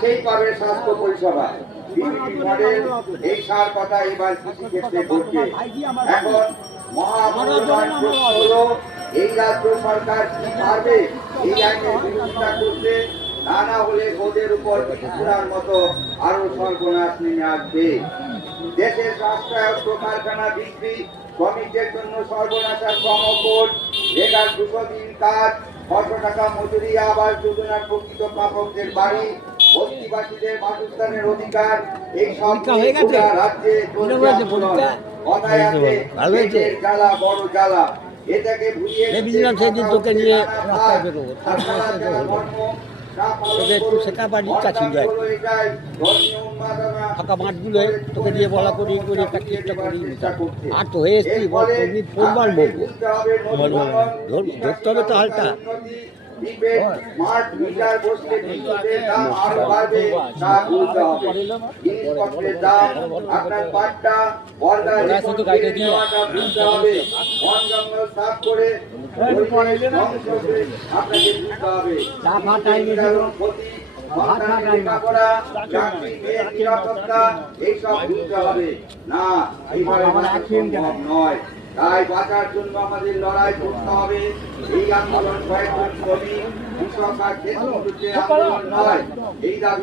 সেই পাবে স্বাস্থ্য পরিষেবা। বিভিন্ন মডেল এই সার কথা এবার কৃষি ক্ষেত্রে ঘটছে। এখন মহামূল্যবান প্রশ্ন হলো, এই রাজ্য সরকার কি পারবে এই আইনের বিরোধিতা করতে? তা না হলে ওদের উপর কিছুরার মতো আরো সর্বনাশ নেমে আসবে। দেশের রাষ্ট্রায়ত্ত কারখানা বিক্রি, শ্রমিকদের জন্য সর্বনাশার শ্রমকোড, রেগার 200 দিন কাজ, 600 টাকা মজুরি, আবাস যোজনার প্রকৃত প্রাপকদের বাড়ি, বস্তিবাসীদের বাসস্থানের অধিকার, এই সব রাজ্যে কথায় আছে দেশের জ্বালা বড় জ্বালা। এটাকে ভুলিয়ে সেদিন তোকে নিয়ে রাস্তায় বেরোবো, তোকে একটু শেখা বা ইচ্ছা ছিল, ফাঁকা মাঠগুলো তোকে দিয়ে বলা করি করে প্র্যাকটিসটা করি। আর তো হয়ে এসছি পরিমাণ বলবো, ধরতে হবে তো হালটা। তাই বাঁচার জন্য আমাদের লড়াই করতে হবে। এই আন্দোলন কয়েকজন শ্রমিক, কৃষক আর ক্ষেত্র আন্দোলন নয়। এই দাবি